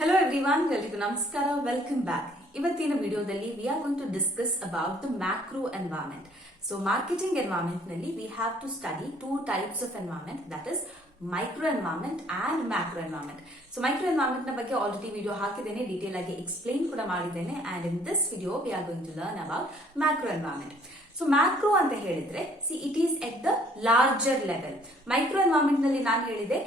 Hello everyone, ಎಲ್ರಿಗೂ ನಮಸ್ಕಾರ. Welcome back. ಇವತ್ತಿನ ವಿಡಿಯೋದಲ್ಲಿ we are going to discuss about the macro environment. So marketing environment ನಲ್ಲಿ we have to study two types of environment, that is micro environment and macro environment. So micro environment ನ ಬಗ್ಗೆ already video ಹಾಕಿದ್ದೇನೆ, detail ಆಗಿ explain ಕೂಡ ಮಾಡಿದ್ದೇನೆ. And in this video we are going to learn about macro environment. So macro ಅಂತ ಹೇಳಿದ್ರೆ it is at the larger level. Micro environment ನಲ್ಲಿ ನಾನು ಹೇಳಿದೆ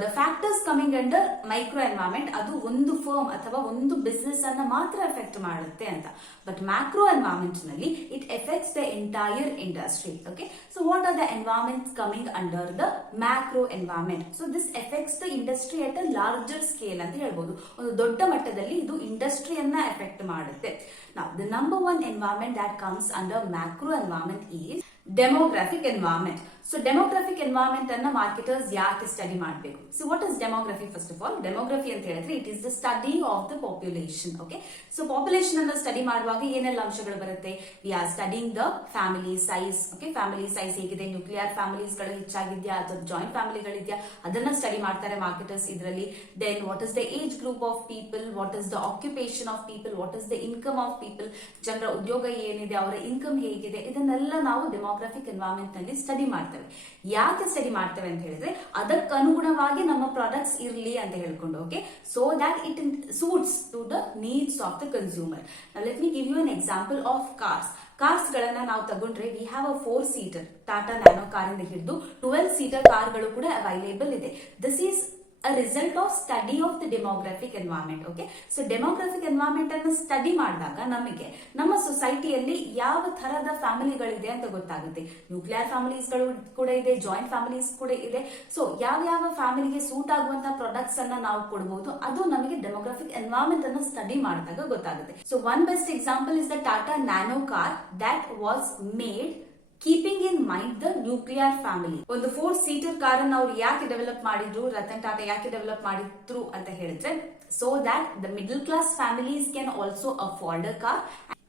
the factors coming under micro environment ಅದು ಒಂದು ಫರ್ಮ್ ಅಥವಾ ಒಂದು ಬಿಸ್ನೆಸ್ ಅನ್ನ ಮಾತ್ರ ಎಫೆಕ್ಟ್ ಮಾಡುತ್ತೆ ಅಂತ. ಬಟ್ ಮ್ಯಾಕ್ರೋ ಎನ್ವೈರನ್ಮೆಂಟ್ ನಲ್ಲಿ it effects the entire industry. Okay, so what are the ಎನ್ವೈರನ್ಮೆಂಟ್ಸ್ coming under the macro environment? So this effects the industry at a larger scale ಅಂತ ಹೇಳ್ಬೋದು. ಒಂದು ದೊಡ್ಡ ಮಟ್ಟದಲ್ಲಿ ಇದು ಇಂಡಸ್ಟ್ರಿಯನ್ನ ಎಫೆಕ್ಟ್ ಮಾಡುತ್ತೆ. Now, the number one environment that comes under macro environment is demographic environment. So demographic environment ಅನ್ನ marketers ಯಾಕೆ study ಮಾಡಬೇಕು? So what is demography? First of all, demography ಅಂತ ಹೇಳಿದ್ರೆ it is the study of the population. Okay, so population ಅನ್ನ study ಮಾಡುವಾಗ ಏನೆಲ್ಲ ಅಂಶಗಳು ಬರುತ್ತೆ? We are studying the family size. Okay, family size ಹೇಗಿದೆ, ನ್ಯೂಕ್ಲಿಯರ್ ಫ್ಯಾಮಿಲೀಸ್ ಗಳು ಹೆಚ್ಚಾಗಿದ್ಯಾ ಅಥವಾ ಜಾಯಿಂಟ್ ಫ್ಯಾಮಿಲಿಗಳಿದ್ಯಾ, ಅದನ್ನ ಸ್ಟಡಿ ಮಾಡ್ತಾರೆ ಮಾರ್ಕೆಟರ್ಸ್ ಇದರಲ್ಲಿ. Then what is the age group of people, what is the occupation of people, what is the income of people, ಜನರ ಉದ್ಯೋಗ ಏನಿದೆ, ಅವರ ಇನ್ಕಮ್ ಹೇಗಿದೆ, ಇದನ್ನೆಲ್ಲ ನಾವು ಡೆಮೋಗ್ರಾಫಿಕ್ ಎನ್ವೈರನ್ಮೆಂಟ್ ನಲ್ಲಿ ಸ್ಟಡಿ ಮಾಡ್ತೇವೆ. ಯಾಕೆ ಸ್ಟಡಿ ಮಾಡ್ತೇವೆ ಅಂತ ಹೇಳಿದ್ರೆ ಅದಕ್ಕನುಗುಣವಾಗಿ ನಮ್ಮ ಪ್ರಾಡಕ್ಟ್ಸ್ ಇರಲಿ ಅಂತ ಹೇಳ್ಕೊಂಡು. Okay, so that it suits to the needs of the consumer. Let me give you an example of cars ಗಳನ್ನ ನಾವು ತಗೊಂಡ್ರೆ we have a 4-seater Tata Nano car ಇಂದ ಹಿಡಿದು 12-seater ಕಾರ್ಗಳು ಕೂಡ ಅವೈಲೇಬಲ್ ಇದೆ. This is a result of study of the demographic environment. Okay, so demographic environment ಅನ್ನು study ಮಾಡಿದಾಗ ನಮಗೆ ನಮ್ಮ ಸೊಸೈಟಿಯಲ್ಲಿ ಯಾವ ತರದ ಫ್ಯಾಮಿಲಿಗಳಿದೆ ಅಂತ ಗೊತ್ತಾಗುತ್ತೆ. ನ್ಯೂಕ್ಲಿಯರ್ ಫ್ಯಾಮಿಲೀಸ್ ಗಳು ಕೂಡ ಇದೆ, ಜಾಯಿಂಟ್ ಫ್ಯಾಮಿಲೀಸ್ ಕೂಡ ಇದೆ. ಸೊ ಯಾವ ಫ್ಯಾಮಿಲಿಗೆ ಸೂಟ್ ಆಗುವಂತಹ ಪ್ರಾಡಕ್ಟ್ಸ್ ಅನ್ನ ನಾವು ಕೊಡಬಹುದು, ಅದು ನಮಗೆ ಡೆಮೋಗ್ರಾಫಿಕ್ ಎನ್ವೈರನ್ಮೆಂಟ್ ಅನ್ನು ಸ್ಟಡಿ ಮಾಡಿದಾಗ ಗೊತ್ತಾಗುತ್ತೆ. So one best example is the Tata Nano car that was made keeping in mind the nuclear family. ಒಂದು 4-seater ಕಾರ್ ಅನ್ನು ಅವ್ರು ಯಾಕೆ ಡೆವಲಪ್ ಮಾಡಿದ್ರು, ರತನ್ ಟಾಟಾ ಯಾಕೆ ಡೆವಲಪ್ ಮಾಡಿದ್ರು ಅಂತ ಹೇಳಿದ್ರೆ so that the middle class families can also afford a car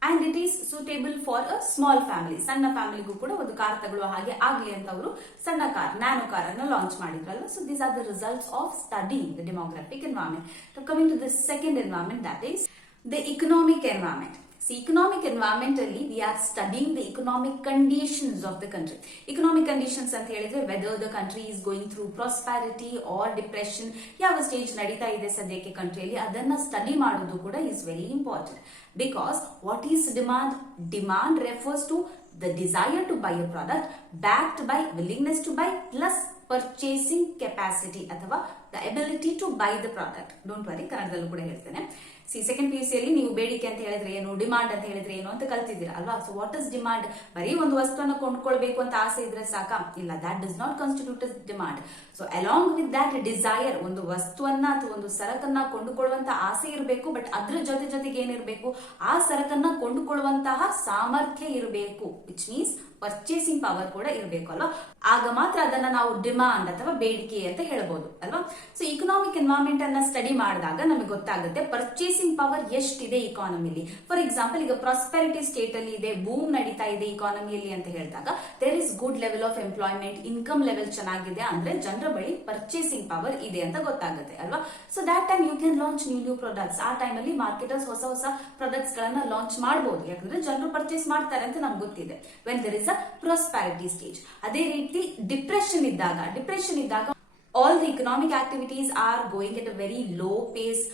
and it is suitable for a small family. ಸಣ್ಣ ಫ್ಯಾಮಿಲಿಗೂ ಕೂಡ ಒಂದು ಕಾರ್ ತಗೊಳ್ಳುವ ಹಾಗೆ ಆಗ್ಲಿ ಅಂತ ಅವರು ಸಣ್ಣ ಕಾರ್, ನ್ಯಾನೋ ಕಾರ್ ಅನ್ನು ಲಾಂಚ್ ಮಾಡಿದ್ರಲ್ಲ. So these are the results of studying the demographic environment. Coming to the second environment, that is the economic environment. So economic environment ಅಲ್ಲಿ we are studying the economic conditions of the country. Economic conditions ಅಂತ ಹೇಳಿದ್ರೆ whether the country is going through prosperity or depression, ಯಾವ stage ನಡೀತಾ ಇದೆ ಸದ್ಯಕ್ಕೆ ಕಂಟ್ರಿಯಲ್ಲಿ, ಅದನ್ನ study ಮಾಡೋದು ಕೂಡ is very important. Because what is demand? Demand refers to the desire to buy a product backed by willingness to buy plus purchasing capacity ಅಥವಾ the ability to buy the product. Don't worry, ಕನ್ನಡದಲ್ಲೂ ಕೂಡ ಹೇಳ್ತೇನೆ. Second PUC ಅಲ್ಲಿ ನೀವು ಬೇಡಿಕೆ ಅಂತ ಹೇಳಿದ್ರೆ ಏನು, ಡಿಮಾಂಡ್ ಅಂತ ಹೇಳಿದ್ರೆ ಏನು ಅಂತ ಕಲ್ತಿದ್ದೀರಾ ಅಲ್ವಾ? So what is demand? ಬರೀ ಒಂದು ವಸ್ತುವನ್ನು ಕೊಂಡ್ಕೊಳ್ಬೇಕು ಅಂತ ಆಸೆ ಇದ್ರೆ ಸಾಕಾ? ಇಲ್ಲ, that does not constitute demand. So along with that desire, ಒಂದು ವಸ್ತುವನ್ನ ಅಥವಾ ಒಂದು ಸರಕನ್ನ ಕೊಂಡುಕೊಳ್ಳುವಂತ ಆಸೆ ಇರಬೇಕು, ಬಟ್ ಅದ್ರ ಜೊತೆಗೆ ಏನಿರಬೇಕು, ಆ ಸರಕನ್ನ ಕೊಂಡುಕೊಳ್ಳುವಂತಹ ಸಾಮರ್ಥ್ಯ ಇರಬೇಕು, ವಿಚ್ ಮೀನ್ಸ್ ಪರ್ಚೇಸಿಂಗ್ ಪವರ್ ಕೂಡ ಇರಬೇಕು ಅಲ್ವಾ? ಆಗ ಮಾತ್ರ ಅದನ್ನ ನಾವು ಡಿಮಾಂಡ್ ಅಥವಾ ಬೇಡಿಕೆ ಅಂತ ಹೇಳಬಹುದು ಅಲ್ವಾ? ಸೊ ಇಕನಾಮಿಕ್ ಎನ್ವೈರನ್ಮೆಂಟ್ ಅನ್ನ ಸ್ಟಡಿ ಮಾಡಿದಾಗ ನಮಗೆ ಗೊತ್ತಾಗುತ್ತೆ ಪರ್ಚೇಸಿಂಗ್ ಪವರ್ ಎಷ್ಟಿದೆ ಇಕಾನಮಿಲಿ. ಫಾರ್ ಎಕ್ಸಾಂಪಲ್, ಈಗ ಪ್ರಾಸ್ಪೆರಿಟಿ ಸ್ಟೇಟ್ ಅಲ್ಲಿ ಇದೆ, ಬೂಮ್ ನಡೀತಾ ಇದೆ ಇಕಾನಮಿಯಲ್ಲಿ ಅಂತ ಹೇಳಿದಾಗ there is good level of employment, income level ಚೆನ್ನಾಗಿದೆ ಅಂದ್ರೆ ಜನರ ಬಳಿ ಪರ್ಚೇಸಿಂಗ್ ಪವರ್ ಇದೆ ಅಂತ ಗೊತ್ತಾಗುತ್ತೆ ಅಲ್ವಾ? So that time you can launch new products. ಆ ಟೈಮ್ ಅಲ್ಲಿ ಮಾರ್ಕೆಟರ್ಸ್ ಹೊಸ ಪ್ರಾಡಕ್ಟ್ಸ್ ಗಳನ್ನ ಲಾಂಚ್ ಮಾಡಬಹುದು, ಯಾಕಂದ್ರೆ ಜನರು ಪರ್ಚೇಸ್ ಮಾಡ್ತಾರೆ ಅಂತ ನಮ್ಗೆ ಗೊತ್ತಿದೆ. When there is prosperity stage. ಅದೇ ರೀತಿ ಡಿಪ್ರೆಷನ್ ಇದ್ದಾಗ all the economic activities are going at a very low pace.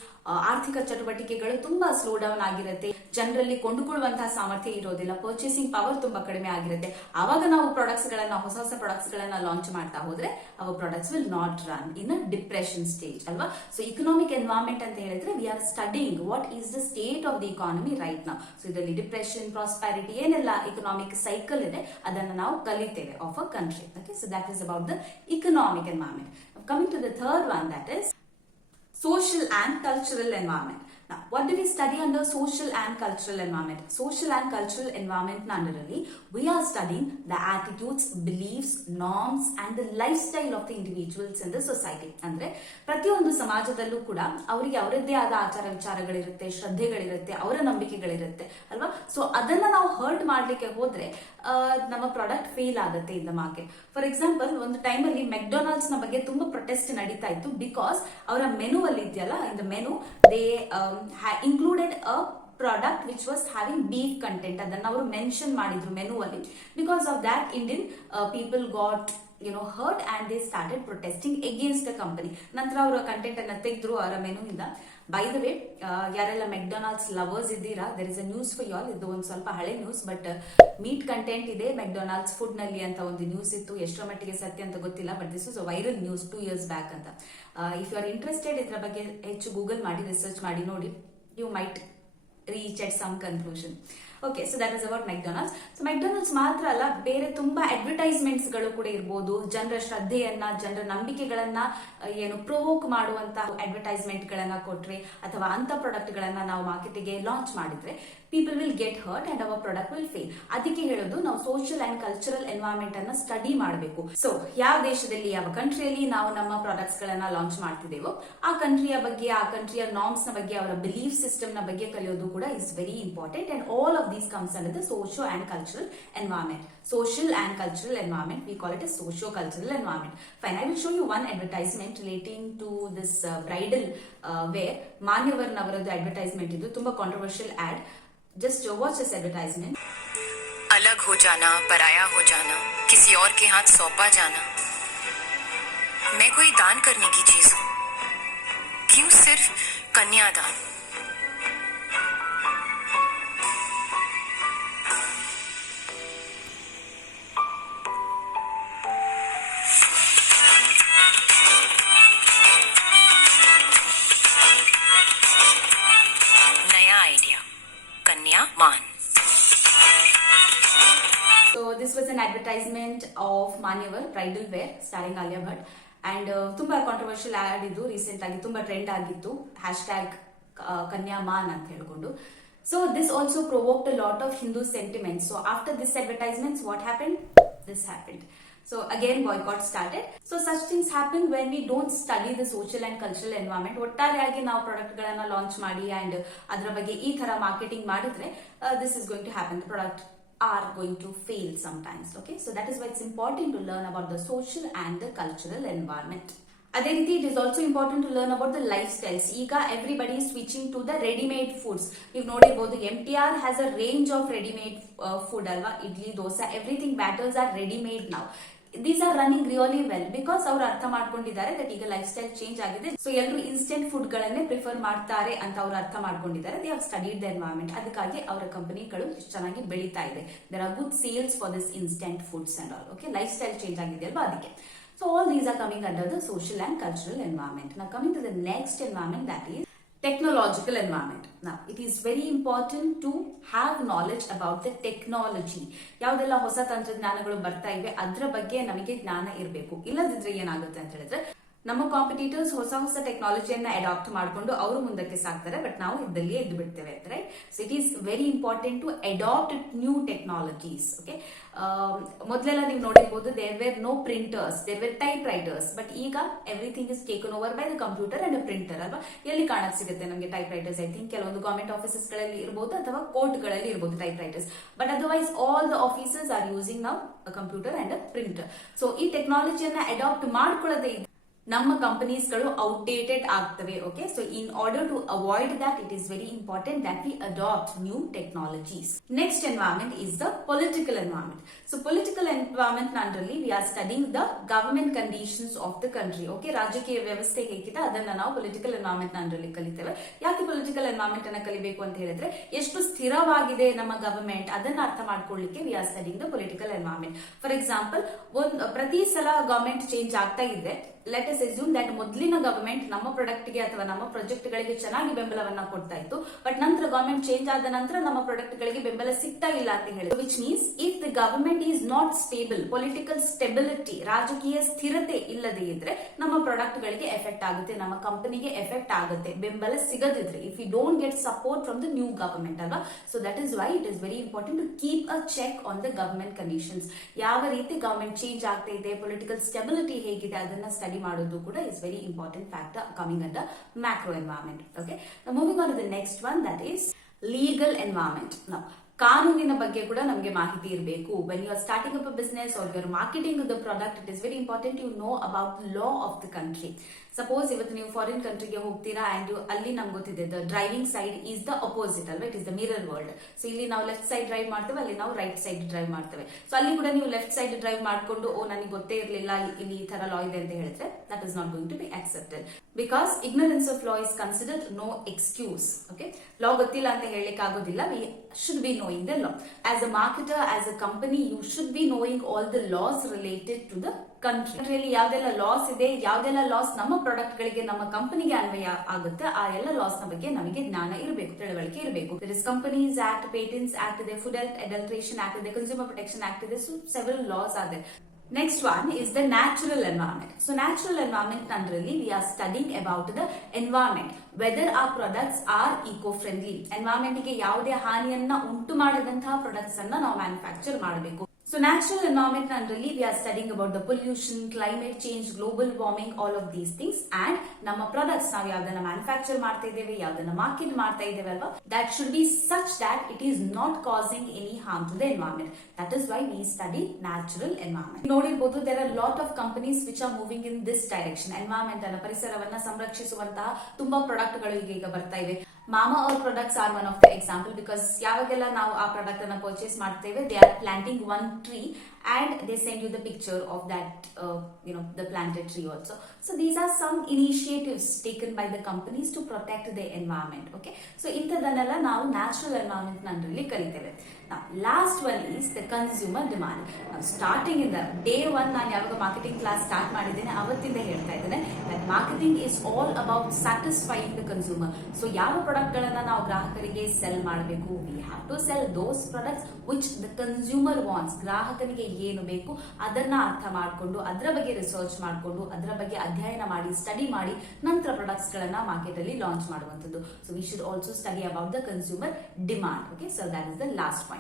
ಆರ್ಥಿಕ ಚಟುವಟಿಕೆಗಳು ತುಂಬಾ ಸ್ಲೋ ಡೌನ್ ಆಗಿರುತ್ತೆ, ಜನರಲ್ಲಿ ಕೊಂಡುಕೊಳ್ಳುವಂತಹ ಸಾಮರ್ಥ್ಯ ಇರೋದಿಲ್ಲ, ಪರ್ಚೇಸಿಂಗ್ ಪವರ್ ತುಂಬಾ ಕಡಿಮೆ ಆಗಿರುತ್ತೆ. ಆವಾಗ ನಾವು ಹೊಸ ಪ್ರಾಡಕ್ಟ್ಸ್ ಗಳನ್ನ ಲಾಂಚ್ ಮಾಡ್ತಾ ಹೋದ್ರೆ our products will not run in a depression stage ಅಲ್ವಾ? ಸೊ ಇಕನಾಮಿಕ್ ಎನ್ವೈರನ್ಮೆಂಟ್ ಅಂತ ಹೇಳಿದ್ರೆ we are studying what is the state of the economy right now. So ಇದರಲ್ಲಿ ಡಿಪ್ರೆಷನ್, ಪ್ರಾಸ್ಪೆರಿಟಿ ಏನೆಲ್ಲ ಇಕನಾಮಿಕ್ ಸೈಕಲ್ ಇದೆ ಅದನ್ನ ನಾವು ಕಲಿತೇವೆ of a country. Okay, so that is about the economic environment. Coming to the third one, that is social and cultural environment. Now, what do we study under social and cultural environment? Social and cultural environment under we are studying the attitudes, beliefs, norms and the lifestyle of the individuals in the society. ಅಂದ್ರೆ ಪ್ರತಿಯೊಂದು ಸಮಾಜದಲ್ಲೂ ಕೂಡ ಅವರಿಗೆ ಅವರದ್ದೇ ಆದ ಆಚಾರ ವಿಚಾರಗಳಿರುತ್ತೆ, ಶ್ರದ್ಧೆಗಳಿರುತ್ತೆ, ಅವರ ನಂಬಿಕೆಗಳಿರುತ್ತೆ ಅಲ್ವಾ. So ಅದನ್ನ ನಾವು ಹರ್ಟ್ ಮಾಡ್ಲಿಕ್ಕೆ ಹೋದ್ರೆ ನಮ್ಮ ಪ್ರಾಡಕ್ಟ್ ಫೇಲ್ ಆಗುತ್ತೆ in the market. For example, ಒಂದು ಟೈಮಲ್ಲಿ ಮೆಕ್ಡೊನಾಲ್ಡ್ಸ್ ನ ಬಗ್ಗೆ ತುಂಬಾ ಪ್ರೊಟೆಸ್ಟ್ ನಡೀತಾ ಇತ್ತು, ಬಿಕಾಸ್ ಅವರ ಮೆನು ಅಲ್ಲಿ ಇದೆಯಲ್ಲ, in the menu they included a product which was having beef content. ಅದನ್ನ ಅವರು ಮೆನ್ಷನ್ ಮಾಡಿದ್ರು ಮೆನು ಅಲ್ಲಿ. Because of that Indian people got hurt and they started protesting against the company. ನಂತರ ಅವರ ಕಂಟೆಂಟ್ ಅನ್ನ ತೆಗೆದ್ರು ಅವರ ಮೆನು ಇಂದ. ಬೈ ದ ವೇ, ಯಾರೆಲ್ಲ ಮೆಕ್ಡೊನಾಲ್ಡ್ಸ್ ಲವರ್ಸ್ ಇದ್ದೀರಾ, there is a news for you all. ಇದು ಒಂದು ಸ್ವಲ್ಪ ಹಳೆ ನ್ಯೂಸ್, ಬಟ್ ಮೀಟ್ ಕಂಟೆಂಟ್ ಇದೆ ಮೆಕ್ಡೊನಾಲ್ಡ್ಸ್ ಫುಡ್ ನಲ್ಲಿ ಅಂತ ಒಂದು ನ್ಯೂಸ್ ಇತ್ತು. ಎಷ್ಟರ ಮಟ್ಟಿಗೆ ಸತ್ಯ ಅಂತ ಗೊತ್ತಿಲ್ಲ, but this is a viral news 2 years back ಅಂತ. ಇಫ್ ಯು ಆರ್ ಇಂಟ್ರೆಸ್ಟೆಡ್ ಇದ್ರ ಬಗ್ಗೆ ಹೆಚ್ಚು ಗೂಗಲ್ ಮಾಡಿ ರಿಸರ್ಚ್ ಮಾಡಿ ನೋಡಿ, you might reach at some conclusion. Okay, so that is about McDonald's. So McDonald's ಮಾತ್ರ ಅಲ್ಲ, ಬೇರೆ ತುಂಬಾ ಅಡ್ವರ್ಟೈಸ್ಮೆಂಟ್ಸ್ ಗಳು ಕೂಡ ಇರಬಹುದು. ಜನರ ಶ್ರದ್ಧೆಯನ್ನ, ಜನರ ನಂಬಿಕೆಗಳನ್ನ ಪ್ರೊವೋಕ್ ಮಾಡುವಂತಹ ಅಡ್ವರ್ಟೈಸ್ಮೆಂಟ್ ಗಳನ್ನ ಕೊಟ್ರೆ ಅಥವಾ ಅಂತ ಪ್ರಾಡಕ್ಟ್ ಗಳನ್ನ ನಾವು ಮಾರ್ಕೆಟಿಗೆ ಲಾಂಚ್ ಮಾಡಿದ್ರೆ people will get hurt and our product will fail. ಅದಕ್ಕೆ ಹೇಳೋದು ನಾವು ಸೋಷಿಯಲ್ ಅಂಡ್ ಕಲ್ಚರಲ್ ಎನ್ವೈರನ್ಮೆಂಟ್ ಅನ್ನ ಸ್ಟಡಿ ಮಾಡಬೇಕು. ಸೊ ಯಾವ ದೇಶದಲ್ಲಿ, ಯಾವ ಕಂಟ್ರಿಯಲ್ಲಿ ನಾವು ನಮ್ಮ ಪ್ರಾಡಕ್ಟ್ಸ್ ಗಳನ್ನ ಲಾಂಚ್ ಮಾಡ್ತಿದ್ದೇವೋ ಆ ಕಂಟ್ರಿಯ ಬಗ್ಗೆ, ಆ ಕಂಟ್ರಿಯ ನಾರ್ಮ್ಸ್ ನ ಬಗ್ಗೆ, ಅವರ ಬಿಲೀಫ್ ಸಿಸ್ಟಮ್ ನ ಬಗ್ಗೆ ಕಲಿಯೋದು ಕೂಡ is very important. And all of these comes under the socio and cultural environment. Social and cultural environment, we call it a socio-cultural environment. Fine, I will show you one advertisement relating to this bridal wear. Manyavar navaradhu advertisement idu, tumba controversial ad. Just watch this advertisement. अलग हो जाना, पराया हो जाना, किसी और के हाथ सौंपा जाना, मैं कोई दान करने की चीज हूँ, क्यों सिर्फ कन्यादान? नया idea, Kanyamaan. So this was an advertisement of Manyavar bridal wear starring Alia Bhatt, and ತುಂಬಾ ಕಾಂಟ್ರವರ್ಷಿಯಲ್ ಆಡ್ ಇದು. ರೀಸೆಂಟ್ ಆಗಿ ತುಂಬಾ ಟ್ರೆಂಡ್ ಆಗಿತ್ತು, ಹ್ಯಾಶ್ಟ್ಯಾಗ್ ಕನ್ಯಾಮಾನ್ ಅಂತ ಹೇಳ್ಕೊಂಡು. So this also provoked a lot of Hindu sentiments. So after this advertisements, what happened? This happened. So again boycott started. So such things happen when we don't study the social and cultural environment. ಒಟ್ಟಾರೆಯಾಗಿ ನಾವು product ಗಳನ್ನ launch ಮಾಡಿ and ಅದರ ಬಗ್ಗೆ ಈ ತರ marketing ಮಾಡಿದ್ರೆ this is going to happen. The product are going to fail sometimes. Okay, so that is why it's important to learn about the social and the cultural environment. ಅದೇ ರೀತಿ it is also important to learn about the lifestyles. ಈಗ everybody switching to the readymade foods. ನೀವು ನೋಡಿರ್ಬೋದು, MTR has a range of readymade food ಅಲ್ವಾ. Idli, dosa, everything batters are readymade now. These are running really well because ಅವರು ಅರ್ಥ ಮಾಡ್ಕೊಂಡಿದ್ದಾರೆ that ಈಗ life style change ಆಗಿದೆ. So ಎಲ್ಲರೂ ಇನ್ಸ್ಟೆಂಟ್ ಫುಡ್ ಗಳನ್ನೇ ಪ್ರಿಫರ್ ಮಾಡ್ತಾರೆ ಅಂತ ಅವರು ಅರ್ಥ ಮಾಡ್ಕೊಂಡಿದ್ದಾರೆ. They have studied the environment. ಅದಕ್ಕಾಗಿ ಅವರ ಕಂಪನಿಗಳು ಚೆನ್ನಾಗಿ ಬೆಳೀತಾ ಇದೆ. There are good sales for this instant foods and all. Okay, life style change ಆಗಿದೆ ಅಲ್ವಾ, ಅದಕ್ಕೆ. So all these are coming under the social and cultural environment. Now coming to the next environment, that is technological environment. Now it is very important to have knowledge about the technology. ಯಾವುದೆಲ್ಲ ಹೊಸ ತಂತ್ರಜ್ಞಾನಗಳು ಬರ್ತಾ ಇವೆ ಅದರ ಬಗ್ಗೆ ನಮಗೆ ಜ್ಞಾನ ಇರಬೇಕು. ಇಲ್ಲದಿದ್ರೆ ಏನಾಗುತ್ತೆ ಅಂತ ಹೇಳಿದ್ರೆ ನಮ್ಮ ಕಾಂಪಿಟೇಟರ್ಸ್ ಹೊಸ ಹೊಸ ಟೆಕ್ನಾಲಜಿಯನ್ನ ಅಡಾಪ್ಟ್ ಮಾಡಿಕೊಂಡು ಅವರು ಮುಂದಕ್ಕೆ ಸಾಕ್ತಾರೆ, ಬಟ್ ನಾವು ಇದ್ದಲ್ಲಿಯೇ ಎದ್ದು ಬಿಡ್ತೇವೆ. Right, so it is very important to adapt new technologies. Okay, ಮೊದಲೆಲ್ಲ ನೀವು ನೋಡಿರ್ಬೋದು, there were no printers, there were typewriters, but ಈಗ everything is taken over by the computer and printer ಅಲ್ವಾ. ಎಲ್ಲಿ ಕಾಣಕ್ ಸಿಗುತ್ತೆ ನಮಗೆ ಟೈಪ್ ರೈಟರ್ಸ್? ಐ ಥಿಂಕ್ ಕೆಲವೊಂದು ಗವರ್ಮೆಂಟ್ ಆಫೀಸಸ್ ಗಳಲ್ಲಿ ಇರಬಹುದು ಅಥವಾ ಕೋರ್ಟ್ ಗಳಲ್ಲಿ ಇರಬಹುದು typewriters, but otherwise all the offices are using now computer and printer. So ಈ ಟೆಕ್ನಾಲಜಿಯನ್ನ ಅಡಾಪ್ಟ್ ಮಾಡ್ಕೊಳ್ಳದೆ ನಮ್ಮ ಕಂಪನೀಸ್ ಗಳು ಔಟ್ಡೇಟೆಡ್ ಆಗ್ತವೆ. Okay, so in order to avoid that it is very important that we adapt new technologies. Next environment is the political environment. So political environment ನಂದ್ರಲ್ಲಿ we are studying the government conditions of the country. Okay, ರಾಜಕೀಯ ವ್ಯವಸ್ಥೆ ಹೇಗಿದೆ ಅದನ್ನ ನಾವು political environment ನಂದ್ರಲ್ಲಿ ಕಲಿತೇವೆ. ಯಾಕೆ political environment ಅನ್ನ ಕಲಿಬೇಕು ಅಂತ ಹೇಳಿದ್ರೆ, ಎಷ್ಟು ಸ್ಥಿರವಾಗಿದೆ ನಮ್ಮ ಗವರ್ಮೆಂಟ್ ಅದನ್ನ ಅರ್ಥ ಮಾಡ್ಕೊಳ್ಳಿಕ್ಕೆ V are studying the political environment. For example, ಪ್ರತಿ ಸಲ ಗವರ್ಮೆಂಟ್ ಚೇಂಜ್ ಆಗ್ತಾ ಇದ್ರೆ ಲೆಟ್ ಅಸ್ ಅಸ್ಯೂಮ್ ದಟ್ ಮೊದಲಿನ ಗವರ್ಮೆಂಟ್ ನಮ್ಮ ಪ್ರಾಡಕ್ಟ್ ಗೆ ಅಥವಾ ನಮ್ಮ ಪ್ರಾಜೆಕ್ಟ್ ಗಳಿಗೆ ಚೆನ್ನಾಗಿ ಬೆಂಬಲವನ್ನ ಕೊಡ್ತಾ ಇತ್ತು, ಬಟ್ ನಂತರ ಗವರ್ಮೆಂಟ್ ಚೇಂಜ್ ಆದ ನಂತರ ನಮ್ಮ ಪ್ರಾಡಕ್ಟ್ ಗಳಿಗೆ ಬೆಂಬಲ ಸಿಗ್ತಾ ಇಲ್ಲ ಅಂತ ಹೇಳಿ, which means if the government is not stable, political stability, ರಾಜಕೀಯ ಸ್ಥಿರತೆ ಇಲ್ಲದೆ ಇದ್ರೆ ನಮ್ಮ ಪ್ರಾಡಕ್ಟ್ ಗಳಿಗೆ ಎಫೆಕ್ಟ್ ಆಗುತ್ತೆ, ನಮ್ಮ ಕಂಪನಿಗೆ ಎಫೆಕ್ಟ್ ಆಗುತ್ತೆ, ಬೆಂಬಲ ಸಿಗದಿದ್ರೆ, if you don't get support from the new government ಅಲ್ವಾ. So that is why it is very important to keep a check on the government conditions. ಯಾವ ರೀತಿ ಗವರ್ಮೆಂಟ್ ಚೇಂಜ್ ಆಗ್ತಾ ಇದೆ, ಪೊಲಿಟಿಕಲ್ ಸ್ಟೆಬಿಲಿಟಿ ಹೇಗಿದೆ ಅದನ್ನ ಸ್ಟಡಿ ಮಾಡೋದು ಕೂಡ is very important factor coming under macro environment. Okay, moving on to the next one, that is legal environment. ನಾವು ಕಾನೂನಿನ ಬಗ್ಗೆ ಕೂಡ ನಮಗೆ ಮಾಹಿತಿ ಇರಬೇಕು. When you are starting up a business or you are marketing the product, it is very important you know about law of the country. Suppose ಇವತ್ತು ನೀವು foreign ಕಂಟ್ರಿಗೆ ಹೋಗ್ತೀರಾ ಅಂಡ್ ಅಲ್ಲಿ ನಮ್ಗೆ ಗೊತ್ತಿದೆ the driving side is the opposite ಅಲ್ವಾ, it is the mirror world. So ಇಲ್ಲಿ ನಾವು ಲೆಫ್ಟ್ ಸೈಡ್ ಡ್ರೈವ್ ಮಾಡ್ತೇವೆ, ಅಲ್ಲಿ ನಾವು ರೈಟ್ ಸೈಡ್ ಡ್ರೈವ್ ಮಾಡ್ತೇವೆ. ಸೊ ಅಲ್ಲಿ ಕೂಡ ನೀವು ಲೆಫ್ಟ್ ಸೈಡ್ ಡ್ರೈವ್ ಮಾಡ್ಕೊಂಡು ಓ ನನಗೆ ಗೊತ್ತೇ ಇರಲಿಲ್ಲ ಇಲ್ಲಿ ಈ ತರ ಲಾ ಇದೆ ಅಂತ ಹೇಳಿದ್ರೆ that is not going to be accepted, because ignorance of law is considered no excuse. Okay, law ಗೊತ್ತಿಲ್ಲ ಅಂತ ಹೇಳಲಿಕ್ಕೆ ಆಗೋದಿಲ್ಲ. We should be knowing the law. As a marketer, as a company, you should be knowing all the laws related to the country. ಯಾವ್ದೆಲ್ಲ loss ಇದೆ, ಯಾವ್ದೆಲ್ಲ loss ನಮ್ಮ product ಗಳಿಗೆ, ನಮ್ಮ ಕಂಪನಿಗೆ ಅನ್ವಯ ಆಗುತ್ತೆ, ಆ ಎಲ್ಲ ಲಾಸ್ ನ ಬಗ್ಗೆ ನಮಗೆ ಜ್ಞಾನ ಇರಬೇಕು, ತಿಳುವಳಿಕೆ ಇರಬೇಕು. There is companies act, patents act ಇದೆ, ಫುಡ್ ಅಡಲ್ಟ್ರೇಷನ್ ಆಕ್ಟ್ ಇದೆ, ಕನ್ಸ್ಯೂಮರ್ ಪ್ರೊಟೆಕ್ಷನ್ ಆಕ್ಟ್ ಇದೆ. So several laws are there. Next one is the natural environment. So natural environment underly we are studying about the environment, whether our products are eco-friendly. Environment ಗೆ ಯಾವುದೇ ಹಾನಿಯನ್ನ ಉಂಟು ಮಾಡದಂತಹ products ಅನ್ನ ನಾವು manufacture ಮಾಡಬೇಕು. So natural environment underly we are studying about the pollution, climate change, global warming, all of these things. And ನಮ್ಮ products ನಾವು ಯಾವ್ದನ್ನ manufacture ಮಾಡ್ತಾ ಇದ್ದೇವೆ, ಯಾವ್ದನ್ನ ಮಾರ್ಕೆಟ್ ಮಾಡ್ತಾ ಇದ್ದೇವೆ ಅಲ್ವಾ, that should be such that it is not causing any harm to the environment. That is why we study natural environment. ನೋಡಿರಬಹುದು, there are lot of companies which are moving in this direction. Environment ಅನ್ನ, ಪರಿಸರವನ್ನ ಸಂರಕ್ಷಿಸುವಂತಹ ತುಂಬಾ product ಗಳು ಈಗ ಬರ್ತಾ ಇವೆ. Mamaearth products are one of the example, because ಯಾವಾಗೆಲ್ಲ ನಾವು ಆ ಪ್ರಾಡಕ್ಟ್ ಅನ್ನ ಪರ್ಚೇಸ್ ಮಾಡ್ತೇವೆ, they are planting one tree and they send you the picture of that the planted tree also. So these are some initiatives taken by the companies to protect the environment. Okay, so ಇಂಥದನ್ನೆಲ್ಲ ನಾವು natural environment ನಲ್ಲಿ ಕಲಿತೇವೆ. Now last one is the consumer demand. Now starting in the day one, ನಾನು ಯಾವಾಗ marketing class start ಮಾಡಿದ್ದೇನೆ ಅವತ್ತಿಂದ ಹೇಳ್ತಾ ಇದ್ದೇನೆ that marketing is all about satisfying the consumer. So ಯಾವ product ಗಳನ್ನ ನಾವು ಗ್ರಾಹಕರಿಗೆ ಸೆಲ್ ಮಾಡಬೇಕು, we have to sell those products which the consumer wants. ಗ್ರಾಹಕನಿಗೆ ಏನು ಬೇಕು ಅದನ್ನ ಅರ್ಥ ಮಾಡಿಕೊಂಡು, ಅದರ ಬಗ್ಗೆ ರಿಸರ್ಚ್ ಮಾಡಿಕೊಂಡು, ಅದರ ಬಗ್ಗೆ ಅಧ್ಯಯನ ಮಾಡಿ, ಸ್ಟಡಿ ಮಾಡಿ, ನಂತರ ಪ್ರಾಡಕ್ಟ್ಸ್ ಗಳನ್ನ ಮಾರ್ಕೆಟ್ ಅಲ್ಲಿ ಲಾಂಚ್ ಮಾಡುವಂತದ್ದು. So we should also study about the consumer demand. Okay, so that is the last point.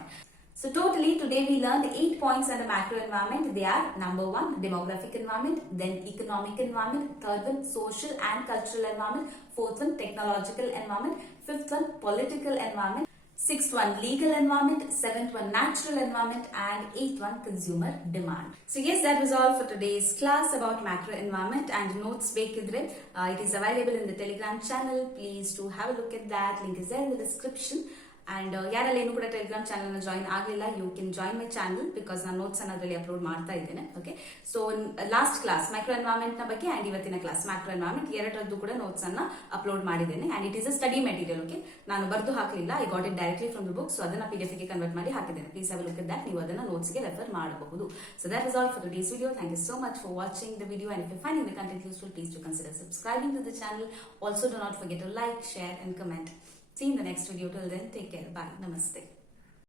So totally today we learned 8 points on the macro environment. They are: number 1, demographic environment; then economic environment; third one, social and cultural environment; fourth one, technological environment; fifth one, political environment; sixth one, legal environment; seventh one, natural environment; and eighth one, consumer demand. So yes, that was all for today's class about macro environment. And notes bekidre it is available in the Telegram channel. Please do have a look at that. Link is there in the description. And ಯಾರಲ್ಲಿ ಇನ್ನೂ ಕೂಡ Telegram channel join ಆಗಲಿಲ್ಲ, you can join my channel, because ನಾನು notes ಅನ್ನ ಅದರಲ್ಲಿ upload ಮಾಡ್ತಾ ಇದ್ದೇನೆ. Okay, so last class micro environment ನ ಬಗ್ಗೆ ಅಂಡ್ ಇವತ್ತಿನ ಕ್ಲಾಸ್ ಮ್ಯಾಕ್ರೋ ಎನ್ವೈರನ್ಮೆಂಟ್ ಎರಡರದ್ದು ಕೂಡ ನೋಟ್ಸ್ ಅನ್ನ ಅಪ್ಲೋಡ್ ಮಾಡಿದ್ದೇನೆ. And it is a study material. Okay, ನಾನು ಬರೆದು ಹಾಕಲಿಲ್ಲ, I got it directly from the book. So ಅದನ್ನ PDF ಗೆ ಕನ್ವರ್ಟ್ ಮಾಡಿ ಹಾಕಿದ್ದೇನೆ. Please have a look at that. ನೀವು ಅದನ್ನ ನೋಟ್ಸ್ ಗೆ ರೆಫರ್ ಮಾಡಬಹುದು. So that is all for today's video. Thank you so much for watching the video. And if you finding the content useful, please to consider subscribing to the channel. Also do not forget to like, share and comment. See you in the next video. Till then, take care. Bye. Namaste.